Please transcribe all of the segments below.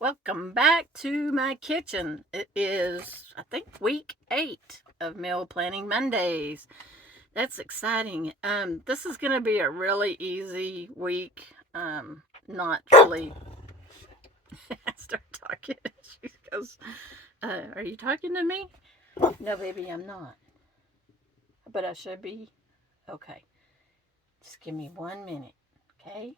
Welcome back to my kitchen. It is, I think, week 8 of Meal Planning Mondays. That's exciting. This is going to be a really easy week. Not really. I start talking. She goes, "Are you talking to me?" No, baby, I'm not. But I should be. Okay. Just give me 1 minute, okay?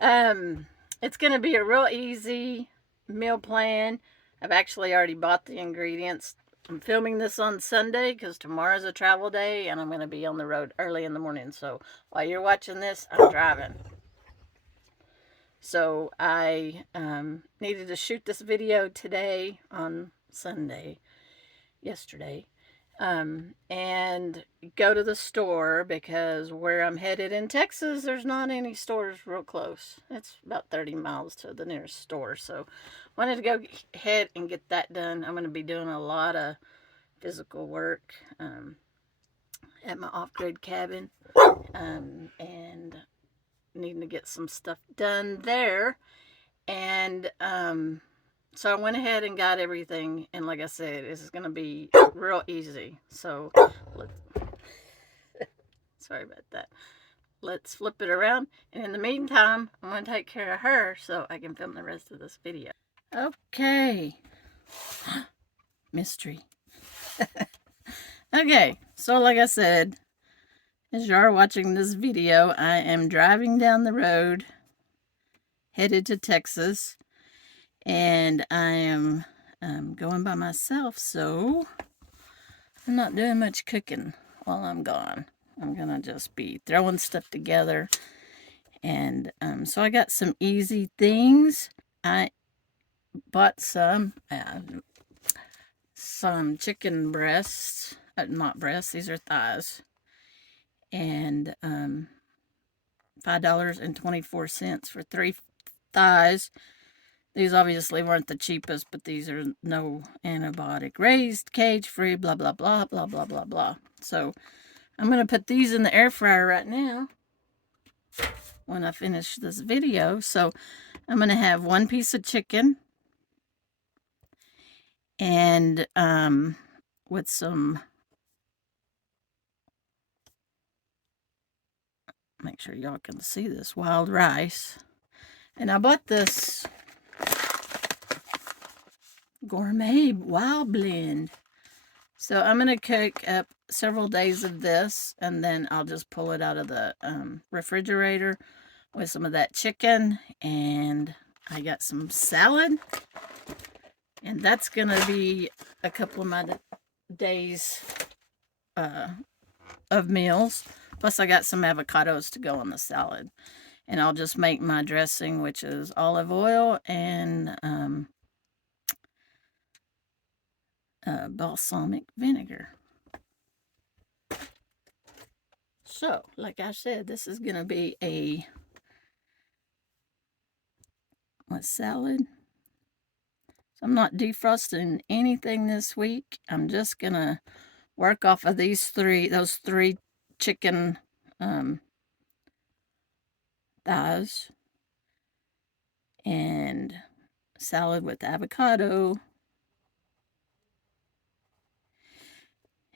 Um, it's going to be a real easy meal plan. I've actually already bought the ingredients. I'm filming this on Sunday because tomorrow's a travel day and I'm going to be on the road early in the morning. So while you're watching this, I'm driving. So I needed to shoot this video today on Sunday, yesterday, and go to the store because where I'm headed in Texas, there's not any stores real close. It's about 30 miles to the nearest store. So wanted to go ahead and get that done. I'm going to be doing a lot of physical work at my off-grid cabin and needing to get some stuff done there. And so I went ahead and got everything. And like I said, this is going to be real easy. So let's, sorry about that. Let's flip it around. And in the meantime, I'm going to take care of her so I can film the rest of this video. Okay. Mystery. Okay, so like I said, as you are watching this video, I am driving down the road, headed to Texas, and I am going by myself, so I'm not doing much cooking while I'm gone. I'm gonna just be throwing stuff together, and so I got some easy things. I bought some chicken breasts, not breasts, these are thighs, and $5.24 for 3 thighs. These obviously weren't the cheapest, but these are no antibiotic raised, cage free, blah, blah, blah, blah, blah, blah, blah. So I'm going to put these in the air fryer right now when I finish this video. So I'm going to have 1 piece of chicken and with some, make sure y'all can see this, wild rice. And I bought this gourmet wild blend. So I'm going to cook up several days of this, and then I'll just pull it out of the refrigerator with some of that chicken, and I got some salad, and that's going to be a couple of my days of meals. Plus I got some avocados to go on the salad, and I'll just make my dressing, which is olive oil and balsamic vinegar. So, like I said, this is going to be a salad. So I'm not defrosting anything this week. I'm just going to work off of those three chicken thighs and salad with avocado.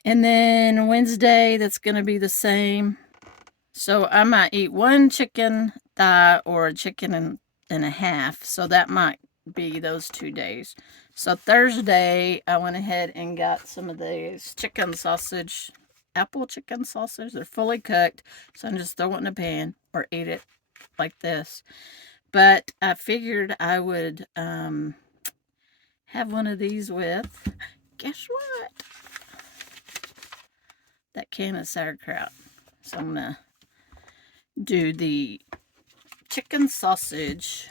And then Wednesday, that's going to be the same. So I might eat 1 chicken thigh or a chicken and a half. So that might be those 2 days. So Thursday, I went ahead and got some of these chicken sausage, apple chicken sausage. They're fully cooked. So I'm just throwing it in a pan or eat it like this. But I figured I would have one of these with, guess what? That can of sauerkraut. So I'm going to do the chicken sausage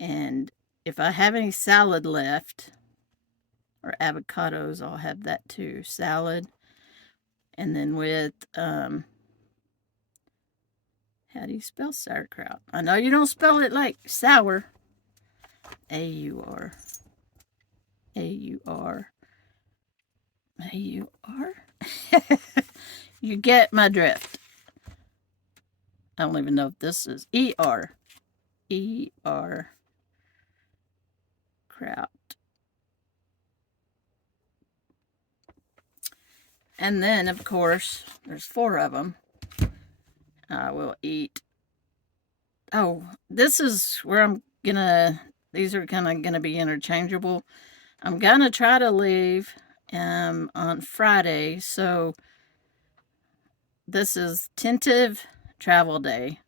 and if I have any salad left or avocados, I'll have that too. Salad, and then with how do you spell sauerkraut? I know you don't spell it like sour. A-U-R. A-U-R. A-U-R. You get my drift. I don't even know if this is E-R. E-R. Kraut. And then, of course, there's 4 of them. I will eat. Oh, this is where I'm gonna, these are kind of gonna be interchangeable. I'm gonna try to leave on Friday, so this is tentative travel day.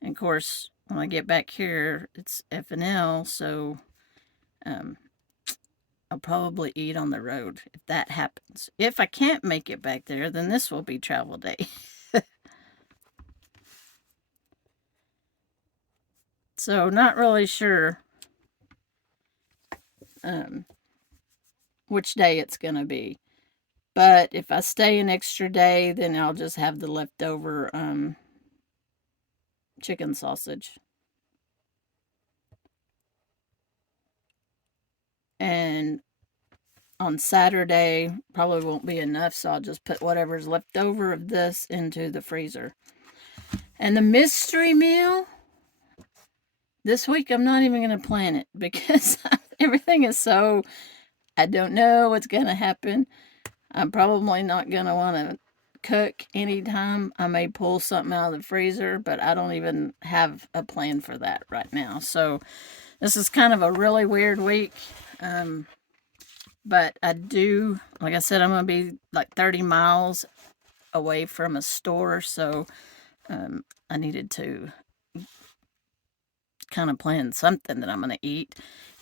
And of course, when I get back here, it's F&L, so I'll probably eat on the road if that happens. If I can't make it back there, then this will be travel day. So not really sure which day it's going to be. But if I stay an extra day, then I'll just have the leftover chicken sausage. And on Saturday, probably won't be enough, so I'll just put whatever's left over of this into the freezer. And the mystery meal, this week I'm not even going to plan it because everything is so, I don't know what's going to happen. I'm probably not going to want to cook anytime. I may pull something out of the freezer, but I don't even have a plan for that right now. So this is kind of a really weird week. But I do, like I said, I'm going to be like 30 miles away from a store. So I needed to kind of plan something that I'm going to eat.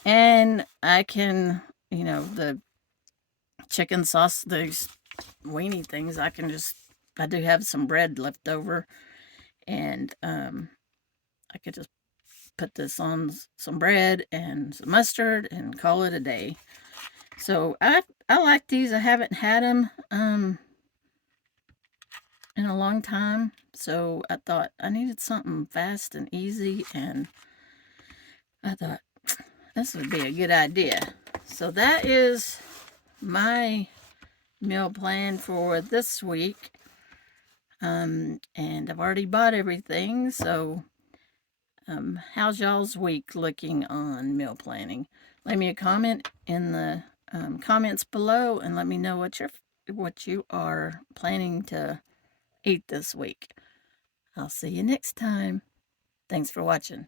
And I can, you know, the chicken sauce, these weenie things, I do have some bread left over, and I could just put this on some bread and some mustard and call it a day. So I like these. I haven't had them in a long time, so I thought I needed something fast and easy, and I thought this would be a good idea. So that is my meal plan for this week. And I've already bought everything, so how's y'all's week looking on meal planning? Leave me a comment in the comments below and let me know what you are planning to eat this week. I'll see you next time. Thanks for watching.